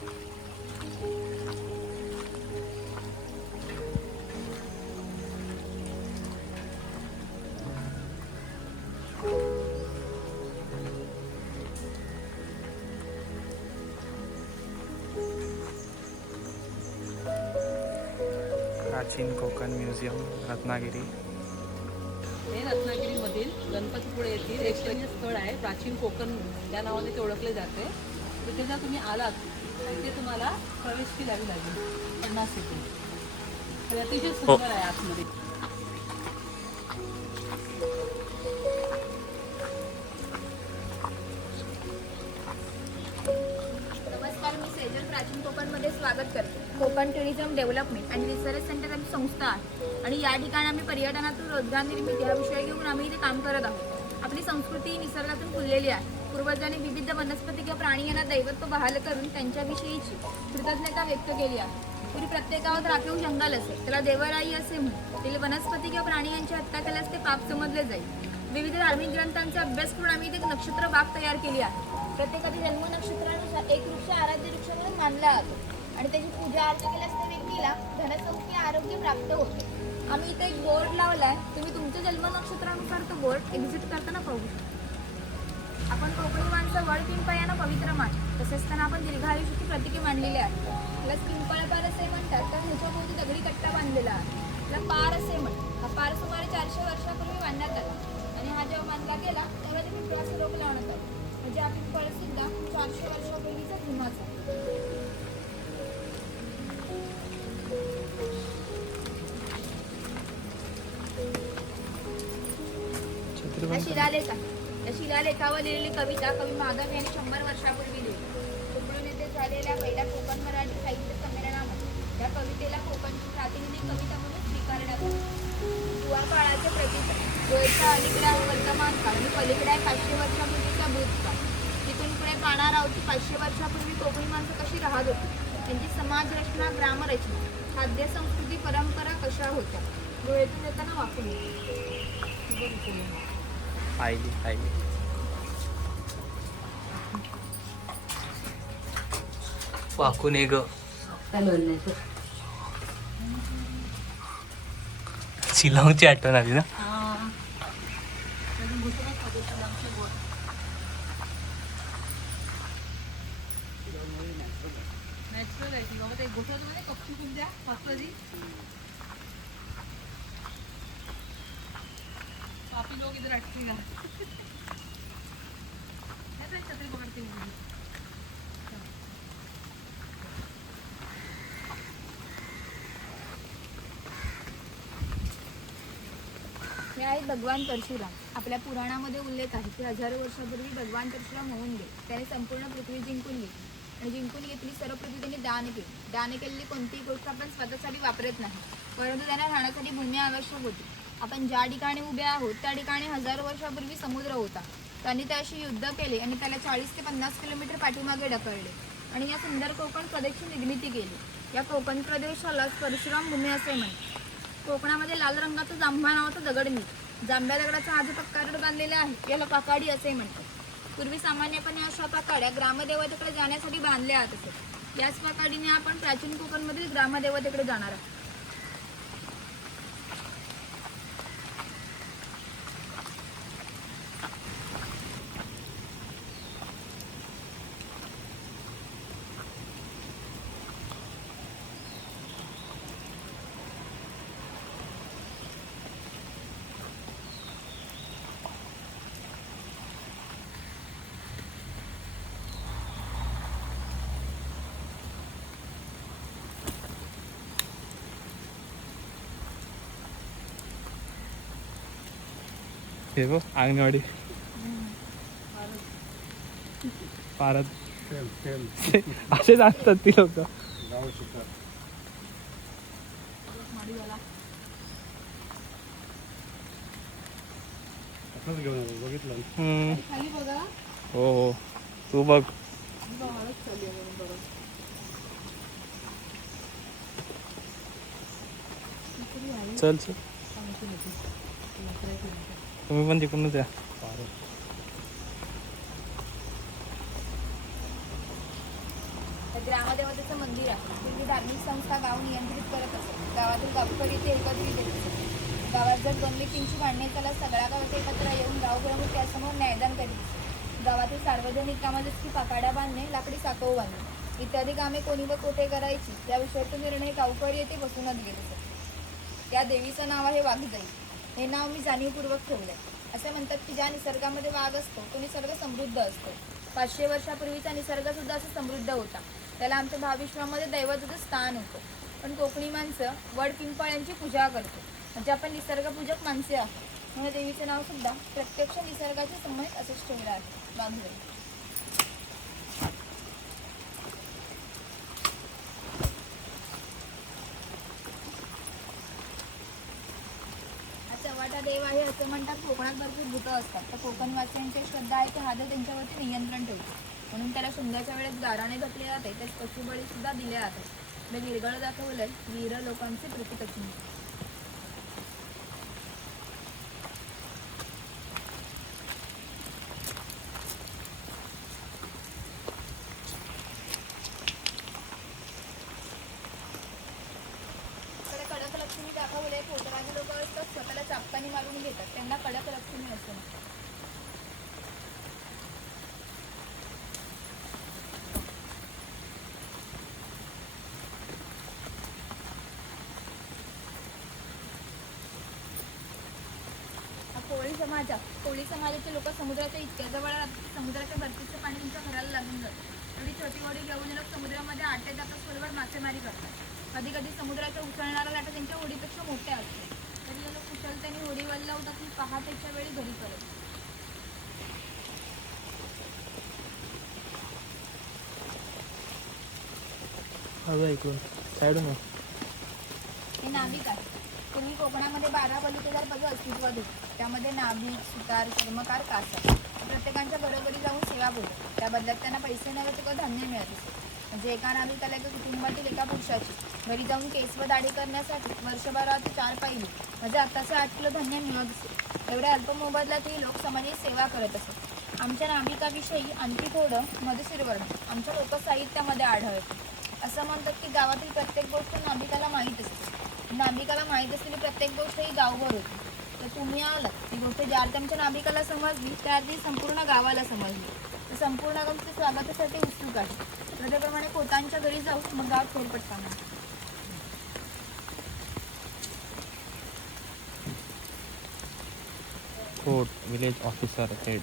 प्राचीन कोकण म्युझियम रत्नागिरी. हे रत्नागिरीमधील गणपतीपुळे येथील प्रेक्षणीय स्थळ आहे. प्राचीन कोकण या नावाने ते ओळखले जाते. तिथे जर तुम्ही आलात तिथे तुम्हाला प्रवेश फी द्यावी लागेल 50 रुपये. तर अतिशय सुंदर आहे आतमध्ये. नमस्कार, मी सेजल प्राचीन कोकणमध्ये स्वागत करते. कोकण टुरिझम डेव्हलपमेंट आणि रिसर्च सेंटर आमची संस्था आहे आणि या ठिकाणी आम्ही पर्यटनातून रोजगार निर्मिती हा विषय घेऊन आम्ही इथे काम करत आहोत. आपली संस्कृती निसर्गातून फुललेली आहे. पूर्वजांनी विविध वनस्पती किंवा प्राणी यांना दैवत्व बहाल करून त्यांच्याविषयीची कृतज्ञता व्यक्त केली आहे. पूर्वी प्रत्येक गावात राखीव जंगल असे, त्याला देवराई असे म्हणून. तिथे वनस्पती किंवा प्राणी यांची हत्या केल्यास ते पाप समजले जाईल. विविध धार्मिक ग्रंथांचा अभ्यास करून आम्ही इथे नक्षत्र बाग तयार केली आहे. प्रत्येकाच्या जन्म नक्षत्रानुसार एक वृक्ष आराध्य वृक्ष म्हणून मानला जातो आणि त्याची पूजा अर्चा केल्यास त्या व्यक्तीला धनसौख्य आरोग्य प्राप्त होते. आम्ही इथे एक बोर्ड लावलाय. तुम्ही तुमच्या जन्म नक्षत्रानुसार तो बोर्ड एक्झिट करताना पाहू शकता. आपण कोकणी माणसं वड पिंपळानं पवित्र मान, तसेच त्यांना आपण दीर्घायुष्याची प्रतीके मानलेली आहे. त्याला पिंपळ पार असे म्हणतात, तर ह्याच्याभोवती दगडी कट्टा बांधलेला आहे. त्याला पार असे म्हणतात. हा पार सुमारे 400 वर्षापूर्वी बांधण्यात आला आणि हा जेव्हा बांधला गेला तेव्हा ते पिंपळाचं रोप लावण्यात आलं. म्हणजे हा पिंपळ सुद्धा 400 वर्षापूर्वीचा जुनाच आहे. शिलालेख आहे. या शिलालेखावर लिहिलेली कविता कवी माधव यांनी 100 वर्षापूर्वी लिहिली. चिपळूण येथे झालेल्या पहिल्या कोकण मराठी साहित्य संमेलनामध्ये या कवितेला कोकणची प्रातिनिधिक कविता म्हणून स्वीकारण्यात आली. जुआ काळाचे प्रतीक वेळच्या अलीकडे आहे वर्तमान काळ आणि पलीकडे आहे 500 वर्षापूर्वीचा भूतकाळ. तिथून पुढे पाहणार आहोत की 500 वर्षापूर्वी कोकणी माणसं कशी राहत होती, त्यांची समाज रचना, ग्रामरचना, खाद्य संस्कृती, परंपरा कशा होत्या. डोळ्यातून येताना वापरून पाहिली वाकून ये ग. शिलाँगची आठवण आली ना. नॅचरल आहे ती बाबा. ते घुसत मध्ये कपची कुंजा पापडी पापी लोग इधर अटके का छत्री पकड़ते हुए. हे आहेत भगवान परशुराम. आपल्या पुराणामध्ये उल्लेख आहे की हजारो वर्षापूर्वी भगवान परशुराम होऊन गेले. त्याने संपूर्ण पृथ्वी जिंकून घेतली आणि जिंकून घेतली सर्व पृथ्वी त्यांनी दान केली. दान केलेली कोणतीही गोष्ट आपण स्वतःसाठी वापरत नाही, परंतु त्यांना राहण्यासाठी भूमी आवश्यक होती. आपण ज्या ठिकाणी उभे आहोत त्या ठिकाणी हजारो वर्षापूर्वी समुद्र होता. त्यांनी त्याशी युद्ध केले आणि त्याला 40 ते 50 किलोमीटर पाठीमागे ढकलले आणि या सुंदर कोकण प्रदेशची निर्मिती केली. या कोकण प्रदेशाला परशुराम भूमी असे म्हणतात. कोकणामध्ये लाल रंगाचा जांभा नावाचा दगड मिळतो. जांभ्या दगडाचा हा जो पक्का रोड बांधलेला आहे याला पाकाडी असे म्हणतात. पूर्वी सामान्यपणे अशा पाकाड्या ग्रामदेवतेकडे जाण्यासाठी बांधल्या जात असत. याच पाकाडीने आपण प्राचीन कोकणमधील ग्रामदेवतेकडे जाणार आहोत. हे बघ अंगणवाडी पारत असे जाणतात ती लोक. हो हो तू बघ. चल चल तुम्ही पण तिकडूनच या. तर ग्रामदेवतेचं मंदिर आहे. तिथली धार्मिक संस्था गाव नियंत्रित करत असते. गावातील गावकरी ते एकत्रित येत असतात. गावात जर दोन-तीनची भांडणे त्याला सगळ्या गावात एकत्र येऊन गावप्रमुख त्यासमोर न्यायदान करीत असते. गावातील सार्वजनिक कामं जशी की पाकाड्या बांधणे, लाकडी साकव बांधणे इत्यादी कामे कोणी व कोठे करायची या विषयाचा निर्णय गावकरी येथे बसूनच घेत असत. त्या देवीचं नाव आहे वाघजाई. हे नाव मी जाणीवपूर्वक ठेवलंय. असे म्हणतात की ज्या निसर्गामध्ये वाघ असतो तो निसर्ग समृद्ध असतो. 500 वर्षापूर्वीचा निसर्ग सुद्धा असा समृद्ध होता. त्याला आमच्या भावविश्वामध्ये दैवताचं स्थान होतं. पण कोकणी माणसं वड पिंपळ यांची पूजा करतो. म्हणजे आपण निसर्गपूजक माणसे आहोत. म्हणून देवीचे नाव सुद्धा प्रत्यक्ष निसर्गाचे संबंधित असेच ठेवले आहे, वाघजाई. चव्हाटा देव आहे असं म्हणतात. कोकणात भरपूर भूतं असतात. तर कोकणवासियांची श्रद्धा आहे की हा देव त्यांच्यावरती नियंत्रण ठेवतो. म्हणून त्याला शुंगाच्या वेळेस गाराने घातले जाते. त्यास पशुबळी सुद्धा दिले जातात. मी गिरगळ दाखवलंय वीर लोकांचे प्रतिकचिन्ह. कडक लक्ष्मी दाखवले. पोतराचे लोक असतात स्वतःला चापकाने मारून घेतात. त्यांना कडक लक्ष्मी असते. कोळी समाजाचे लोक समुद्राच्या इतक्या जवळ राहतात. समुद्राच्या भरतीचं पाणी तुमच्या घराला लागून जातं. एवढी छोटी होडी घेऊन लोक समुद्रामध्ये 8 ते 10 तास बरोबर मासेमारी करतात. कधी कधी समुद्राच्या उचलणाऱ्या लाटा त्यांच्या होडीपेक्षा मोठ्या असतात. तरी लोक कुशलतेने होडी वल्लावतात की पहाटेच्या वेळी घरी परत. ऐकून साईडून हे नाभिक आहे. पूर्वी कोकणामध्ये 12 बलुतेदार पदं अस्तित्वात होती. त्यामध्ये नाभिक, सुतार, चर्मकार, कासार प्रत्येकांच्या घरोघरी जाऊन सेवा बोलत. त्या बदल्यात त्यांना पैसे नव्हे तर धान्य मिळत असे. म्हणजे एका नाभिकाला एका कुटुंबातील एका पुरुषाची घरी जाऊन केस व दाढी करण्यासाठी वर्षभरात 4 पायली म्हणजे आताचे 8 किलो धान्य मिळत असे. एवढ्या अल्प मोबदल्यातही लोक समाजाची सेवा करत असत. आमच्या नाभिकाविषयी आणखी थोडं मजेशीर वर्णन आमच्या लोकसाहित्यामध्ये आढळतं. असं म्हणतात की गावातील प्रत्येक गोष्ट नाभिकाला माहीत असते. नाभिकाला माहीत असलेली प्रत्येक गोष्ट ही गावभर होती. तर तुम्ही आलात ती गोष्ट ज्या अर्थी आमच्या नाभिकाला समजली त्या अर्थी संपूर्ण गावाला समजली. तर संपूर्ण गाव तिच्या स्वागतासाठी उत्सुक आहे. त्याप्रमाणे पोतांच्या घरी जाऊ मग गाव फेरपटका म्हणतात. कोट विलेज ऑफिसर हेड.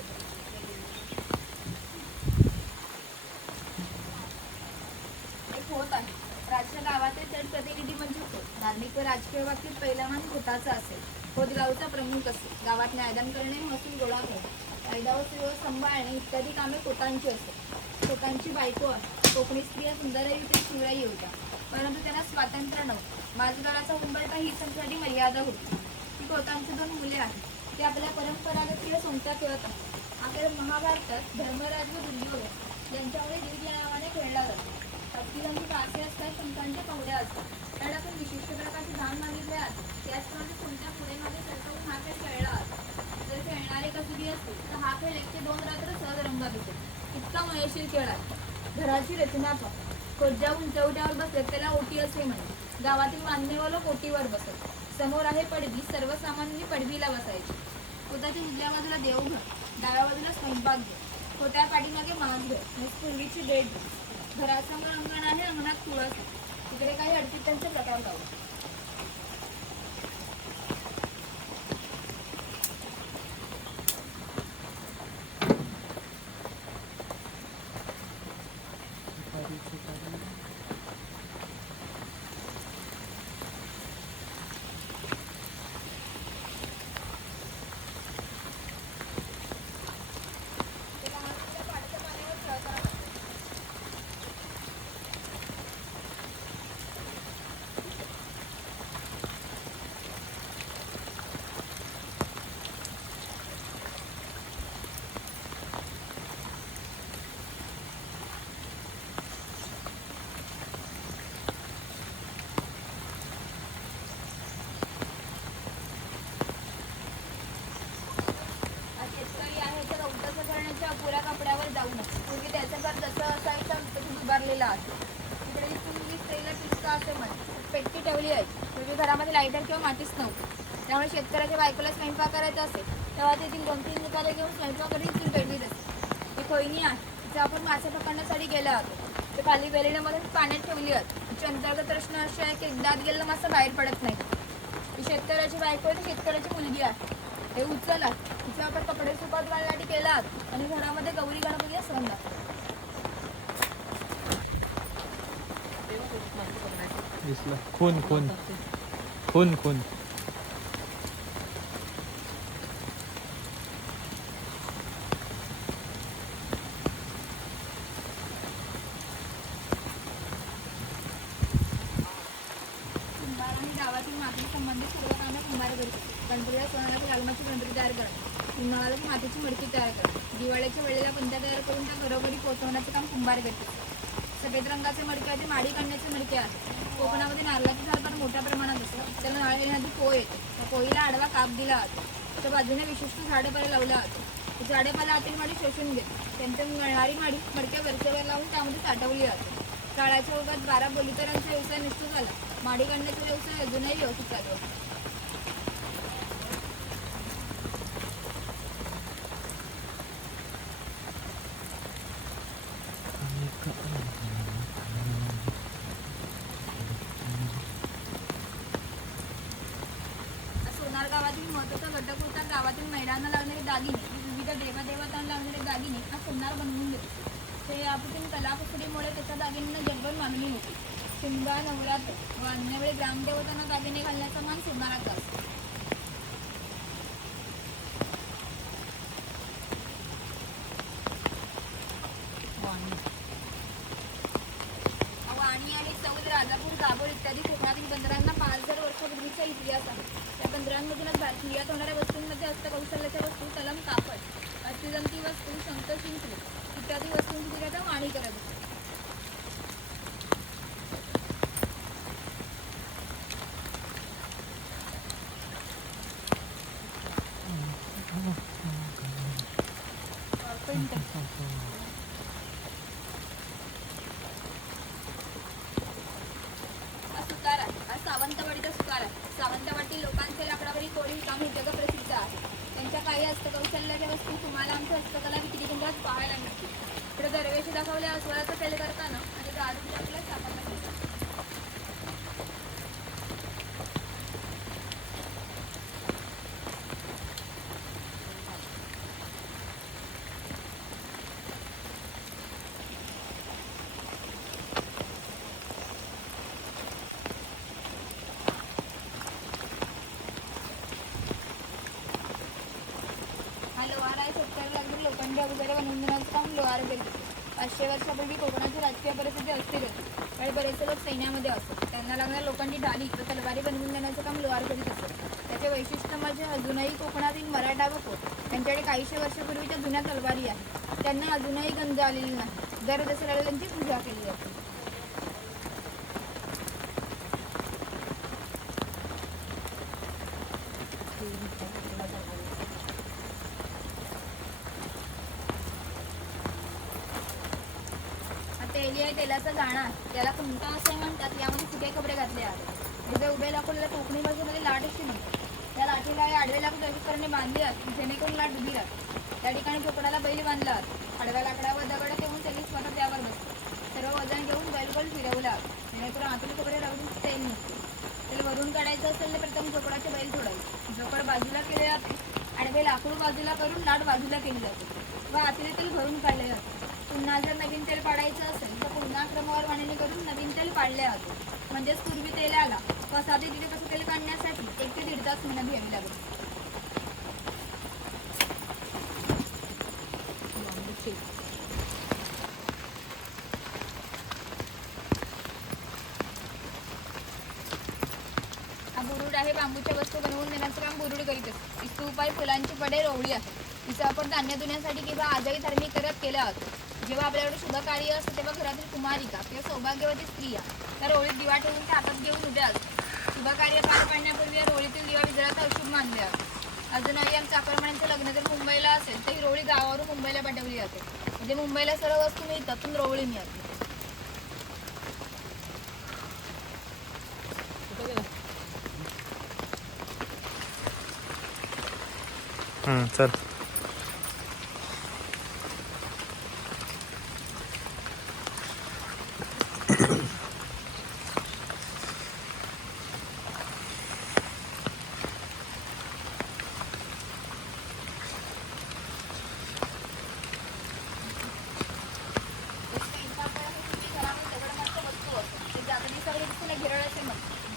होत आहे. राज्य गावाचे थेट प्रतिनिधी म्हणजे होत. धार्मिक व राजकीय बाबतीत पहिला मान होताचा असेल. होत गावचा प्रमुख असेल. गावात न्यायदान करणे, महसूल गोळा करणे, कायदा व सुव्यवस्था सांभाळणे इत्यादी कामे कोतांची असतात. कोतांची बायको आहे. कोकणी स्त्रिया सुंदरही होती, शिवराई होत्या. परंतु त्यांना स्वातंत्र्य नव्हतं. माझगाराचा उंबरठा ही त्यांच्यासाठी मर्यादा होती. ती कोतांची 2 मुले आहेत. ते आपल्या परंपरागत संस्था ठेवत आहेत. आपल्या महाभारतात धर्मराज व दुर्योधन यांच्यामुळे दीड या नावाने खेळला जातो. हत्तीलांची कासे असतात, शंखांच्या कवड्या असतात. त्याला आपण विशिष्ट प्रकारचे धान मागितले आहेत. त्याचप्रमाणे कोणत्या पुढेमध्ये सरकवून हा खेळ खेळला जातो. जर खेळणारे कसुरी असतील तर हा खेळ 1 ते 2 रात्र सहज रंगात येतो. इतका मजेशीर खेळ आहे. घराची रचना पहा. खोज्या उंचवट्यावर बसत त्याला ओटी असे म्हणतात. गावातील मान्यवर लोक ओटीवर बसत. समोर आहे पडवी. सर्वसामान्यांनी पडवीला बसायची. पोताच्या उजव्या बाजूला देवघर, डाव्या बाजूला स्वयंपाकघर, छोट्या पाठीमागे माजघर, पूर्वीची बेड. घरासमोर अंगण आहे. अंगणात तुळस. तिकडे काही अडचितांचे प्रकार गाव. आहात. तिकडे तुम्ही स्त्रीला टिचका असे म्हणतात. पेटकी ठेवली आहे. पूर्वी घरामध्ये लायटर किंवा मातीच नव्हती. त्यामुळे शेतकऱ्याच्या बायकोला स्वयंपाक करायचा असेल तेव्हा तेथील 2-3 निकाले घेऊन स्वयंपाकरी चूल पेटवीत असते. ही खोयनी आहे. तिथे आपण मासे पकडण्यासाठी गेलो आहोत. ते खाली वेलिण्यामध्ये पाण्यात ठेवली आहेत. तिचे अंतर्गत प्रश्न असे आहे की दात गेलेला मासा बाहेर पडत नाही. ही शेतकऱ्याची बायको आहे, शेतकऱ्याची मुलगी आहे. हे उचला तिचा आपण कपडे सुकत घालण्यासाठी केला आणि घरामध्ये गौरी गणपती सण दिसलं खून खून खून खून कुंभार आणि गावातील माती संबंधित सर्व कामे कुंभार करतो. गणपतीला सणाला लागण्याची गणपती तयार करा, उन्हाळ्याला मातीची मडकी तयार करा, दिवाळीच्या वेळेला पंत्या तयार करून त्या घरोघरी पोहोचवण्याचे काम कुंभार करते. सफेद रंगाचे मडके आहे ते माडी काढण्याचे मडके आहे. कोकणामध्ये नारळाचे झाड फार मोठ्या प्रमाणात असतं. त्याला नारळ येण्याची पोळ येते. त्या पोळीला आडवा काप दिला जातो. त्याच्या बाजूने विशिष्ट झाडेपाला लावला जातो. झाडेपाला आतील माडी शोषून घेते. त्यांच्या मिळणारी माडी मडक्या वरच्यावर लावून त्यामध्ये साठवली जाते. काळाच्या ओघात 12 बोलीकरांचा व्यवसाय नष्ट झाला. माडी काढण्याचा व्यवसाय अजूनही व्यवस्थित चालू आहे. सोनार गावातील महत्त्वाचा घटक होता गावातील महिलांना लागणारे दागिने, विविध देवादेवतांना लागणारे दागिने हा सोनार बनवून देतो. ते यापासून कलाकुसरीमुळे त्याच्या दागिन्यांना जगभर मागणी होती. शिमगा, नवरात्र व अन्य वेळी ग्रामदेवतांना दागिने घालण्याचा मान सोनाराचा असतो. वाणी आहे चौल, राजापूर, दाभोळ इत्यादी कोकणातील बंदरांना 5000 वर्षापूर्वीचा इतिहास आहे. या बंदरांमधूनच निर्यात होणाऱ्या वस्तूंमध्ये हस्तकौशल्याच्या वस्तू, तलम, कापड, अस्थिजंती वस्तू, शंख, शिंपले इत्यादी वस्तूंची निर्यात वाणी करत असते. सावंतवाडीचा सुतार आहे. सावंतवाडी लोकांचे लाकडावरील कोरीव काम हे जगप्रसिद्ध आहे. त्यांच्या काही हस्तकौशल्याच्या वस्तू तुम्हाला आमच्या हस्तकला विक्री केंद्रात पाहायला मिळतील. इकडे दरवेळी दाखवल्या अस्वलाचा खेळ करताना आणि दारू आपल्या सापडला लोखंडी अवजारे बनवून देण्याचं काम लोहार करते. 500 वर्षापूर्वी कोकणाची राजकीय परिस्थिती अस्थिर होती आणि बरेचसे लोक सैन्यामध्ये असत. त्यांना लागणाऱ्या लोखंडी ढाली व तलवारी बनवून देण्याचं काम लोहार करीत असत. त्याचे वैशिष्ट्य म्हणजे अजूनही कोकणातील मराठा व कोट त्यांच्याकडे काहीशे वर्षापूर्वीच्या जुन्या तलवारी आहेत. त्यांना अजूनही गंज आलेली नाही. दर दसऱ्याला त्यांची पूजा केली जाते. तेली आहे तेलाचा गाणा, त्याला कुंटा असे म्हणतात. यामध्ये सुके कपडे घातले आहेत. उभे उभे लाकूडला कोकणी भाषेमध्ये लाट अशी म्हणतात. त्या लाठीला आडवे लाकूड दगडीकरणे बांधले आहेत जेणेकरून लाट उभी राहते. त्या ठिकाणी चोपडाला बैल बांधला. आडव्या लाकडावर दगड ठेवून तेली स्वतः त्यावर बसतो. सर्व वजन घेऊन बैल गोल फिरवला जेणेकरून आतून कपडे राहून तेल नसते. तेल वरून काढायचं असेल तर प्रथम चोपडाचे बैल सोडायचे. जोकड बाजूला केले जाते. आडवे लाकूड बाजूला करून लाट बाजूला केली जाते व आतले तेल भरून काढले जाते. पुन्हा जर नवीन तेल पाडायचं असेल तर पुन्हा क्रमवार वाणीने करून नवीन तेल पाडले जाते. म्हणजेच पूर्वी तेल आला कसा ते तिथे कसं तेल काढण्यासाठी 1 ते 1.5 तास मेहनत घ्यावी लागते. हा बुरुड आहे. बांबूच्या वस्तू बनवून देण्याचं काम बुरुड करीत असते. ही स्तूप आहे. फुलांची पडे रोवळी आहे. तिचा आपण धान्य धुण्यासाठी किंवा आजही धार्मिक करत केला जातो. जेव्हा आपल्याकडे शुभ कार्य असतं तेव्हा घरातील कुमारिका किंवा सौभाग्यवती स्त्रिया त्या रोळीत दिवा ठेवून त्या हातात घेऊन उभ्या असतात. शुभ कार्य पार पाडण्यापूर्वी या रोळीतील दिवा विजळाचा अशुभ मानले जाते. अजूनही आमच्या चाकरमान्यांचं लग्न जर मुंबईला असेल तर ही रोळी गावावरून मुंबईला पाठवली जाते. म्हणजे मुंबईला सर्व वस्तू मिळतात पण रोवळी मिळते. चल.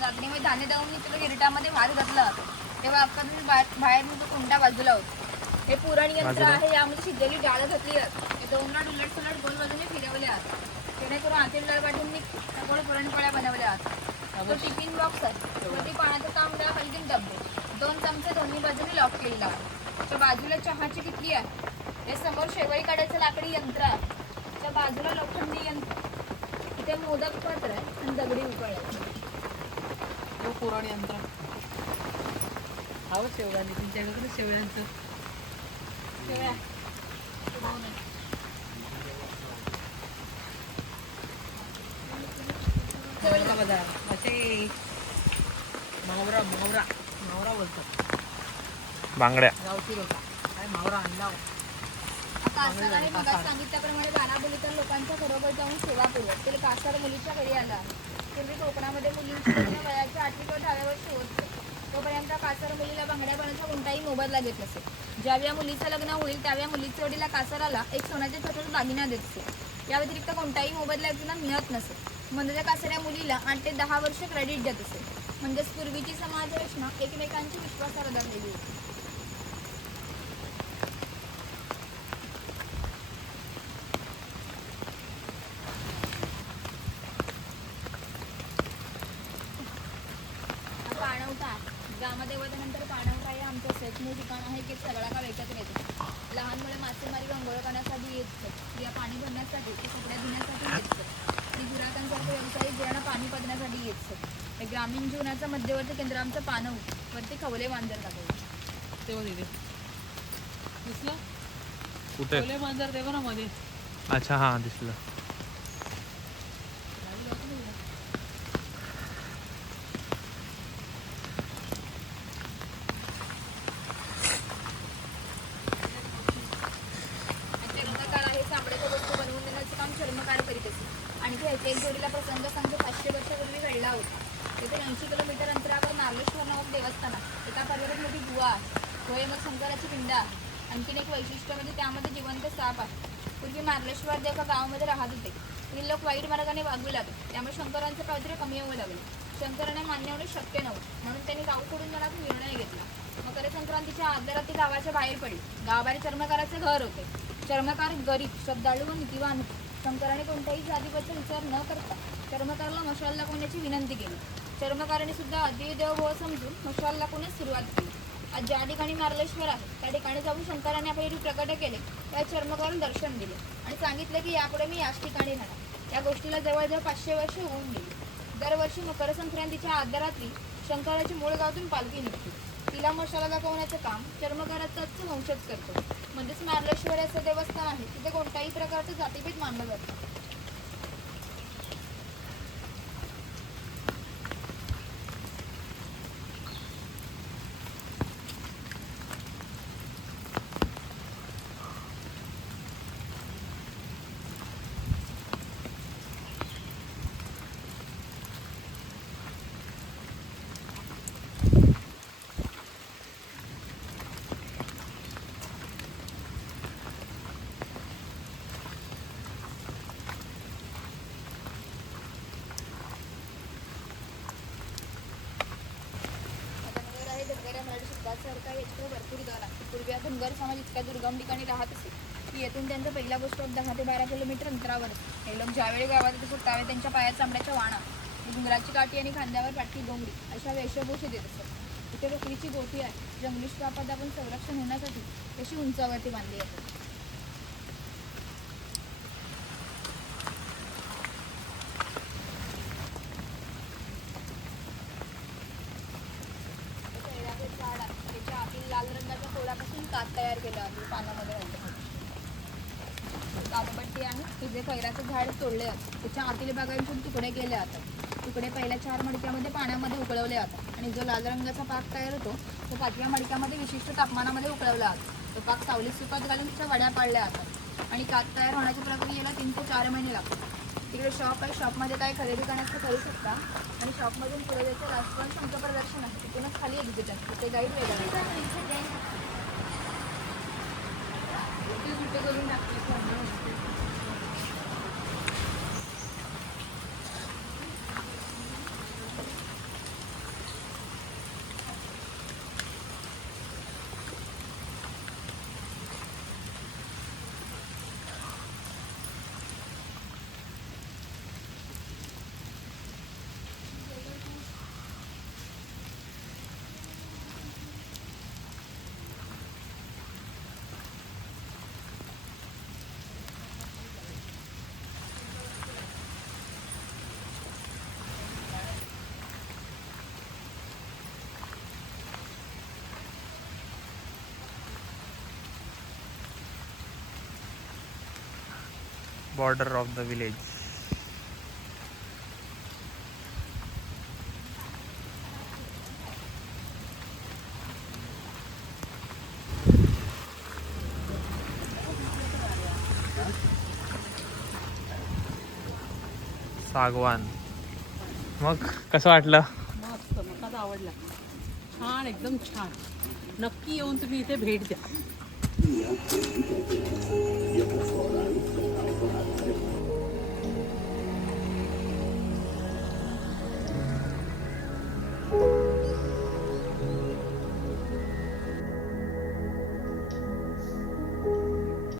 जागणीमध्ये धान्य देऊन मी तुला गिरटामध्ये भात घातला होता तेव्हा अक्का तुम्ही बाहेर मी तो कोंडा बाजूला होता. हे पुरण यंत्र आहे. यामध्ये शिजलेली डाळ घातली ते दोनला उलट सलट गोल बाजूने फिरवले आहात जेणेकरून आतील डाळ वाटून मी त्यामुळे पुरणपोळ्या बनवल्या आहात. तो टिफिन बॉक्स आहे वरती पाण्याचं तांबडा हलकीन डब्बे 2 चमचे दोन्ही बाजूने लॉक केलेला आहे. त्याच्या बाजूला चहाची किटली आहे. हे समोर शेवई काढायचं लाकडी यंत्र आहे. त्या बाजूला लोखंडी यंत्र इथे मोदक पात्र आहे आणि दगडी उकळ आहे. पुरण यंत्र हवं शेवळ्याने तुमच्याकडे शेवळ्यांचं शेवया बघा असे मावरा मावरा मावरा बोलतात बांगड्या. गावठी लोक काय मावरा आणला कासार आहे. मग सांगितल्याप्रमाणे बाणाबोलीतर लोकांच्या घरोघर जाऊन सेवा पुरवत ते कासार मुलीच्या घरी आला. पूर्वी कोकणामध्ये मुलींची लग्न वयाच्या 8वी किंवा 10व्या वर्षी होत तोपर्यंत कासार मुलीला बांगड्या बनवण्याचा कोणताही मोबदला घेत नसे. ज्यावेळा मुलीचं लग्न होईल त्यावेळा मुलीच्या वडीला कासाराला एक सोन्याच्या छोटासा दागिना देत असे. या व्यतिरिक्त कोणताही मोबदला तिला मिळत नसे. म्हणजे कासार या मुलीला 8 ते 10 वर्ष क्रेडिट देत असे. म्हणजेच पूर्वीची समाज रचना एकमेकांची विश्वासावर आधारलेली होती. गावादेवतानंतर पाणवता हे आमचं सेटमूळ ठिकाण आहे की सगळा गाव एकत्र येतो. लहान मुलं मासेमारी अंघोळ करण्यासाठी येत या पाणी भरण्यासाठी ते कपड्या धुण्यासाठी येत आणि गिराकांसारखे व्यवसायिक गिरांना पाणी पाजण्यासाठी येत. हे ग्रामीण जीवनाचं मध्यवर्ती केंद्र आमचं पानव वरती खवले मांजर दाखवलं तेव्हा दिले दिसलं कुठे? खवले मांजर तेव्हा ना मध्ये. अच्छा हा दिसलं. एक जोडीला प्रसंग सांगतो 500 वर्षापूर्वी घडला होता. तिथे 80 किलोमीटर अंतरावर नारळेश्वर नावाक देवस्थान एका पर्वतात मोठी गुहा आहे. मग शंकराची पिंड आहे. आणखीन एक वैशिष्ट्य म्हणजे त्यामध्ये जिवंत साप आहे. पूर्वी मार्लेश्वर देव एका गावामध्ये राहत होते. हे लोक वाईट मार्गाने वागू लागले. त्यामुळे शंकरांचं काहीतरी कमी होऊ लागले. शंकराने मान्य होणे शक्य नव्हतं म्हणून त्यांनी गाव सोडून जाण्याचा निर्णय घेतला. मकर संक्रांतीच्या आदल्या रात्री गावाच्या बाहेर पडले. गावाबाहेर चर्मकाराचे घर होते. चर्मकार गरीब श्रद्धाळू व नीतिवान होते. शंकराने कोणत्याही जातीबद्दल विचार न करता चर्मकाराला मशाल दाखवण्याची विनंती केली. चर्मकाराने सुद्धा आदिदेवभव समजून मशाल दाखवण्यास सुरुवात केली. आज ज्या ठिकाणी मार्लेश्वर आहे त्या ठिकाणी जाऊन शंकराने आपले रूप प्रकट केले. त्या चर्मकाराला दर्शन दिले आणि सांगितले की यापुढे मी याच ठिकाणी राहणार. या गोष्टीला जवळजवळ 500 वर्ष होऊन गेली. दरवर्षी मकर संक्रांतीच्या आदल्या रात्री शंकराची मूळ गावातून पालखी निघते. तिला मशाला दाखवण्याचं काम चर्मकाराचाच वंशज करतो. म्हणजेच मार्लेश्वर असं देवस्थान आहे तिथे कोणत्याही प्रकारचं जातीभेद मानलं जातं. भरपूर गाव लागते. पूर्वी धनगर समाज इतक्या दुर्गम ठिकाणी राहत असे की येथून त्यांचा पहिला बस स्टॉप 10 ते 12 किलोमीटर अंतरावर. हे लोक ज्यावेळी गावात येत त्यावेळी त्यांच्या पायात चांबड्याच्या वाणा, डुंगराची काठी आणि खांद्यावर पाटकी गोंगडी अशा वेशभूषेत येत असत. इथे बकरीची गोठी आहे. जंगली श्वापादापासून संरक्षण होण्यासाठी तशी उंचावरती बांधली जाते. लाल रंगाच्या खोडापासून कात तयार केलं आहे. पानामध्ये कातपट्टी आहे. हे जे खैराचं झाड तोडले त्याच्या आतील भागांतून तुकडे केले जातात. तुकडे पहिल्या 4 मडक्यामध्ये पाण्यामध्ये उकळवले जातात आणि जो लाल रंगाचा पाक तयार होतो तो 5व्या मडक्यामध्ये विशिष्ट तापमानामध्ये उकळवला जातो. तो पाक सावलीत सुपात घालून त्याच्या वड्या पाडल्या जातात आणि कात तयार होण्याच्या प्रक्रियेला 3 ते 4 महिने लागतात. तिकडे शॉप आहे, शॉपमध्ये काय खरेदी करण्याचं करू शकता आणि शॉपमधून पुढे जायचं राष्ट्रवान शंकर प्रदर्शन आहे, तिथूनच खाली एक्झिट आहे, तिथे गाईड वेगळा करून टाकले. Border of the village. सागवान. मग कसं वाटलं? मस्त, मला तर आवडला. छान, एकदम छान. नक्की येऊन तुम्ही इथे भेट द्या.